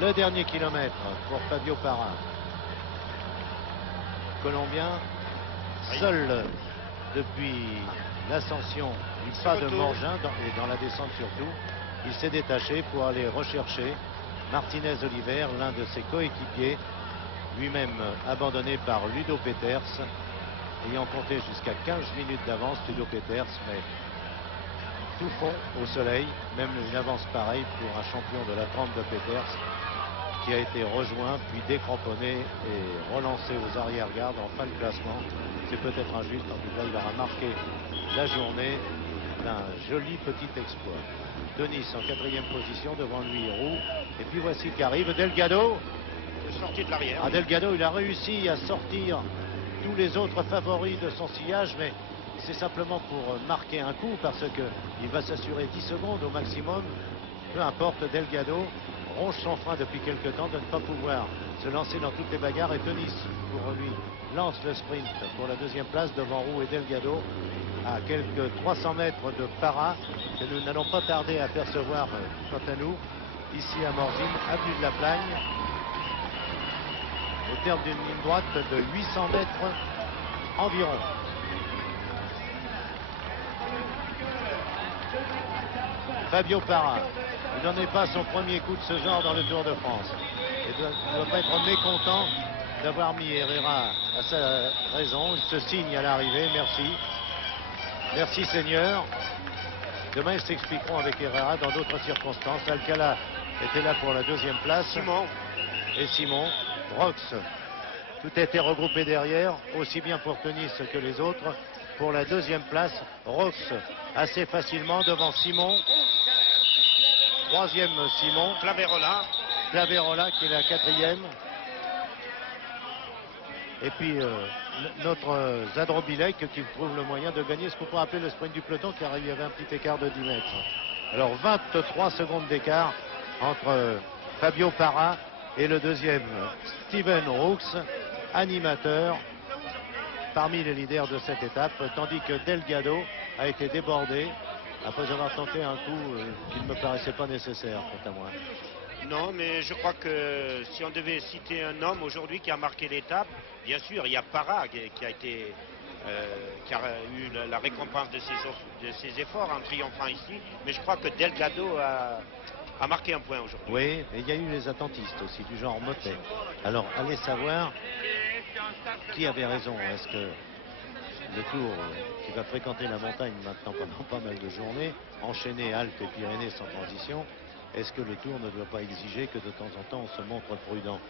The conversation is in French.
Le dernier kilomètre pour Fabio Parra. Colombien, seul depuis l'ascension du pas de Morgin et dans la descente surtout. Il s'est détaché pour aller rechercher Martinez Oliver, l'un de ses coéquipiers, lui-même abandonné par Ludo Peters, ayant compté jusqu'à 15 minutes d'avance. Ludo Peters, mais tout fond au soleil, même une avance pareille pour un champion de la trempe de Peters, qui a été rejoint puis décramponné et relancé aux arrière-gardes en fin de classement. C'est peut-être injuste, en tout cas il aura marqué la journée d'un joli petit exploit. Denis en 4e position, devant lui Roux, et puis voici qu'arrive Delgado. Sortie de l'arrière. Ah, Delgado, il a réussi à sortir tous les autres favoris de son sillage, mais c'est simplement pour marquer un coup, parce qu'il va s'assurer 10 secondes au maximum. Peu importe, Delgado ronge son frein depuis quelque temps de ne pas pouvoir se lancer dans toutes les bagarres, et Denis pour lui lance le sprint pour la 2e place devant Roux et Delgado à quelques 300 mètres de Parra, que nous n'allons pas tarder à apercevoir quant à nous ici à Morzine, avenue de la Plagne, au terme d'une ligne droite de 800 mètres environ. Fabio Parra, il n'en est pas son premier coup de ce genre dans le Tour de France. Il ne doit pas être mécontent d'avoir mis Herrera à sa raison. Il se signe à l'arrivée. Merci. Merci Seigneur. Demain, ils s'expliqueront avec Herrera dans d'autres circonstances. Alcala était là pour la 2e place. Simon. Et Simon. Rox. Tout a été regroupé derrière, aussi bien pour Denis que les autres. Pour la 2e place, Rox assez facilement devant Simon. 3e Simon. Claverola qui est la 4e. Et puis notre Zadrobilek qui trouve le moyen de gagner ce qu'on peut appeler le sprint du peloton, car il y avait un petit écart de 10 mètres. Alors 23 secondes d'écart entre Fabio Parra et le 2e Steven Roux, animateur parmi les leaders de cette étape, tandis que Delgado a été débordé après avoir tenté un coup qui ne me paraissait pas nécessaire, quant à moi. Non, mais je crois que si on devait citer un homme aujourd'hui qui a marqué l'étape, bien sûr, il y a Parra qui a eu la récompense de ses efforts en triomphant ici, mais je crois que Delgado a marqué un point aujourd'hui. Oui, et il y a eu les attentistes aussi, du genre Motet. Alors, allez savoir qui avait raison. Est-ce que le Tour, qui va fréquenter la montagne maintenant pendant pas mal de journées, enchaîner Alpes et Pyrénées sans transition, est-ce que le Tour ne doit pas exiger que de temps en temps on se montre prudent?